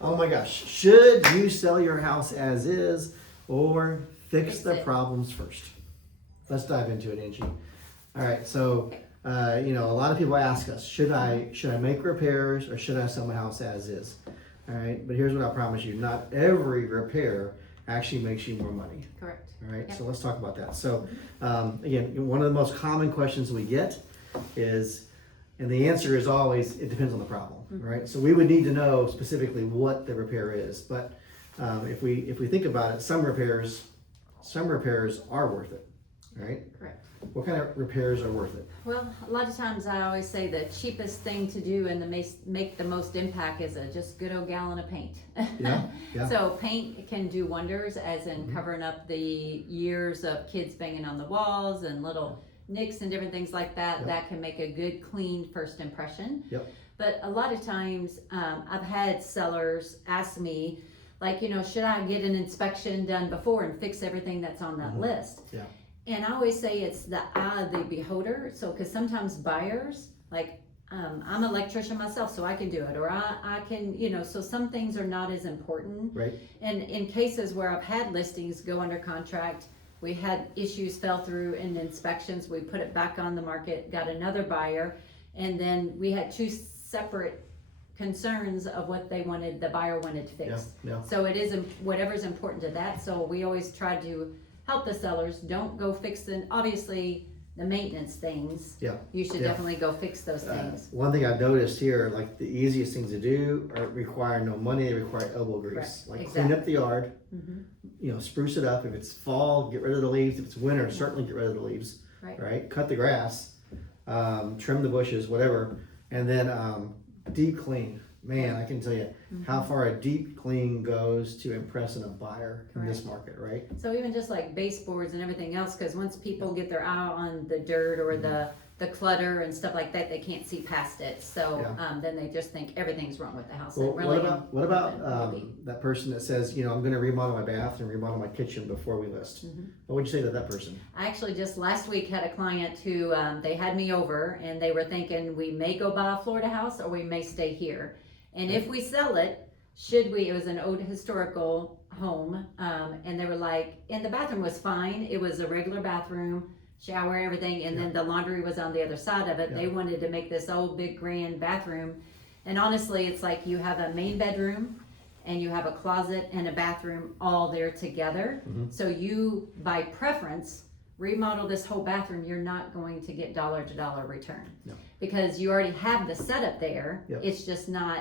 Oh my gosh, should you sell your house as is or fix the it. problems first? Let's dive into it, Angie. All right, so a lot of people ask us, should I make repairs or should I sell my house as is? All right, but here's what I promise you: not every repair actually makes you more money. Correct. All right, Yep. so let's talk about that. So, again, one of the most common questions we get is, and the answer is always, it depends on the problem, right? So we would need to know specifically what the repair is. But if we think about it, some repairs are worth it, right? Correct. What kind of repairs are worth it? Well, a lot of times I always say the cheapest thing to do and make the most impact is a just good old gallon of paint. Yeah. So paint can do wonders, as in covering up the years of kids banging on the walls and little nicks and different things like that. Yep. That can make a good, clean first impression. Yep. But a lot of times I've had sellers ask me, like, should I get an inspection done before and fix everything that's on that list? Yeah. And I always say it's the eye of the beholder. So, because sometimes buyers, like, I'm an electrician myself, so I can do it, or I can, so some things are not as important. Right. And in cases where I've had listings go under contract, we had issues fell through in inspections, we put it back on the market, got another buyer, and then we had two separate concerns of what the buyer wanted to fix. Yeah. So it is whatever's important to that. So we always try to help the sellers. Don't go fix obviously the maintenance things. Yeah. You should Yeah. definitely go fix those things. One thing I've noticed here, like the easiest things to do require no money, they require elbow grease. Correct. Like Exactly. clean up the yard, Mm-hmm. spruce it up. If it's fall, get rid of the leaves. If it's winter, certainly get rid of the leaves. Right. Cut the grass, trim the bushes, whatever. And then deep clean. Man, I can tell you how far a deep clean goes to impressing a buyer in this market, right? So even just like baseboards and everything else, because once people get their eye on the dirt or the clutter and stuff like that, they can't see past it. So then they just think everything's wrong with the house. Well, And really, what about that person that says, I'm going to remodel my bath and remodel my kitchen before we list? What would you say to that person? I actually just last week had a client who they had me over and they were thinking we may go buy a Florida house or we may stay here. And if we sell it, it was an old historical home, and they were like, and the bathroom was fine. It was a regular bathroom, shower, everything, and then the laundry was on the other side of it. They wanted to make this old, big, grand bathroom. And honestly, it's like you have a main bedroom, and you have a closet and a bathroom all there together. So you, by preference, remodel this whole bathroom, you're not going to get dollar to dollar return. No. Because you already have the setup there. Yep. It's just not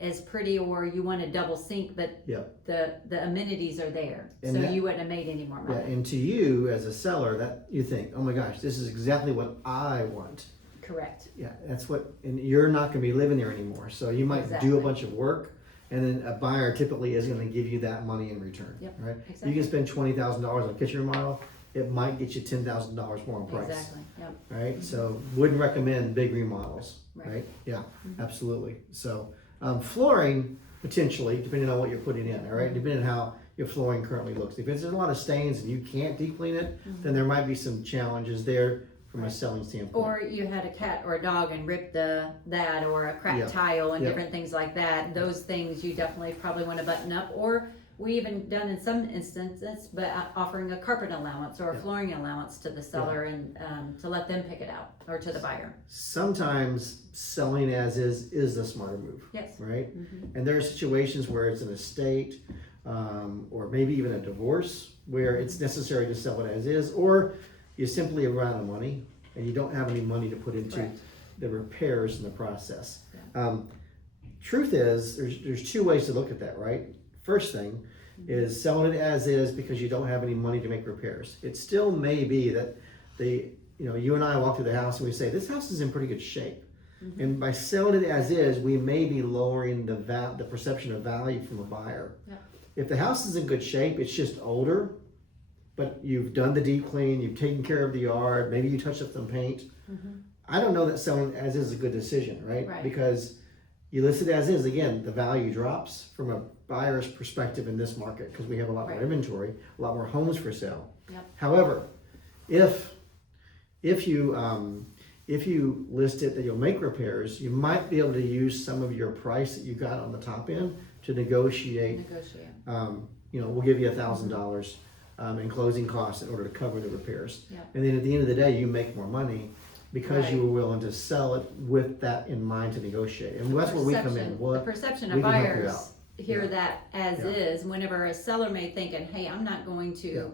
as pretty, or you want a double sink, but the amenities are there. And so that- you wouldn't have made any more money. Yeah, and to you as a seller, that you think, oh my gosh, this is exactly what I want. Correct. Yeah, that's what, and you're not going to be living there anymore. So you might do Exactly. a bunch of work, and then a buyer typically is going to give you that money in return. Yep, Right? exactly. You can spend $20,000 on a kitchen remodel. It might get you $10,000 more in price. Exactly. Yep. Right? So wouldn't recommend big remodels. Right. Right? Yeah, absolutely. So flooring, potentially, depending on what you're putting in, all right? Depending on how your flooring currently looks. If there's a lot of stains and you can't deep clean it, then there might be some challenges there from a selling standpoint. Or you had a cat or a dog and ripped that, or a cracked Yeah. tile and Yeah. different things like that. Those things you definitely probably want to button up. Or we even done in some instances, but offering a carpet allowance or a flooring allowance to the seller and to let them pick it out, or to the buyer. Sometimes selling as is the smarter move. Yes. Right? And there are situations where it's an estate, or maybe even a divorce, where it's necessary to sell it as is, or you simply run out of money and you don't have any money to put into Correct. the repairs in the process. Truth is, there's two ways to look at that, right? First thing is selling it as is because you don't have any money to make repairs. It still may be that you and I walk through the house and we say, this house is in pretty good shape. And by selling it as is, we may be lowering the perception of value from a buyer. Yeah. If the house is in good shape, it's just older, but you've done the deep clean, you've taken care of the yard, maybe you touched up some paint. I don't know that selling as is a good decision, right? Right. Because you list it as is, again, the value drops from a buyer's perspective in this market because we have a lot more Right. inventory, a lot more homes for sale. Yep. However, if you list it that you'll make repairs, you might be able to use some of your price that you got on the top end to negotiate. We'll give you $1,000 in closing costs in order to cover the repairs. Yeah. And then at the end of the day, you make more money because Right. you were willing to sell it with that in mind to negotiate. And that's where we come in. The perception we of can help you buyers out. hear Yeah. that as Yeah. is, whenever a seller may thinking, hey, I'm not going to Yeah.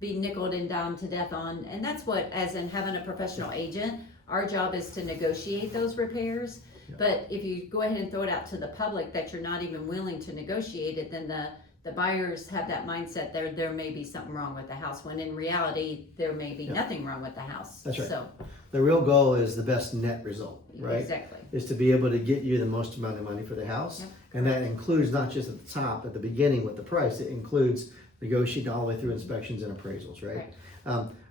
be nickeled and dimed to death on, and that's what, as in having a professional agent, our job is to negotiate those repairs. Yeah. But if you go ahead and throw it out to the public that you're not even willing to negotiate it, then the buyers have that mindset there may be something wrong with the house, when in reality, there may be Yeah. nothing wrong with the house. That's right. So, The real goal is the best net result, right? exactly. Is to be able to get you the most amount of money for the house. Yep. And that includes not just at the top, at the beginning with the price, it includes negotiating all the way through inspections and appraisals, right?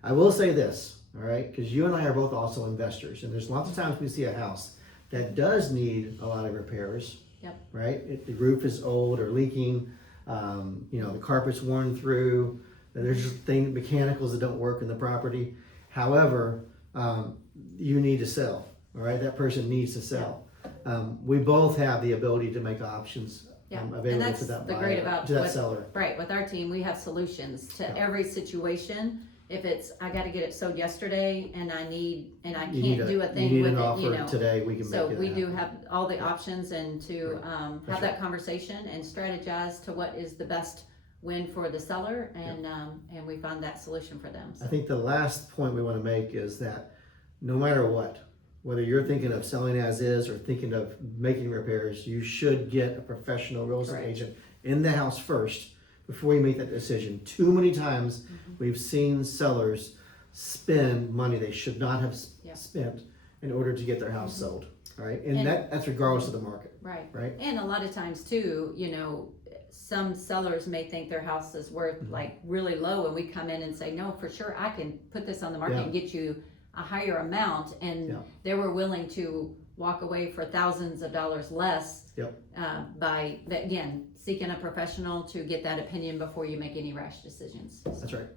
I will say this, all right, because you and I are both also investors, and there's lots of times we see a house that does need a lot of repairs, Yep. right? If the roof is old or leaking, the carpet's worn through, there's just mechanicals that don't work in the property. However, you need to sell, all right? That person needs to sell. We both have the ability to make options Yeah, and available that's to that the buyer, great about to that what- seller. Right, with our team, we have solutions to Yeah. every situation. If it's, I gotta get it sold yesterday and I You can't do a you thing need with an it, offer today, we can So make it we do happen. have all the options, and to, Right. have That's that conversation and strategize to what is the best win for the seller, and we found that solution for them. I So, think the last point we want to make is that no matter what, whether you're thinking of selling as is or thinking of making repairs, you should get a professional real estate Correct. agent in the house first before you make that decision. Too many times Mm-hmm. we've seen sellers spend money they should not have Yeah. spent in order to get their house Mm-hmm. sold, right? And, And- that's regardless of the market, right. right? And a lot of times too, some sellers may think their house is worth Mm-hmm. like really low, and we come in and say, no, for sure, I can put this on the market Yeah. and get you a higher amount, and Yeah. they were willing to walk away for thousands of dollars less. Yep. By, again, seeking a professional to get that opinion before you make any rash decisions. That's right.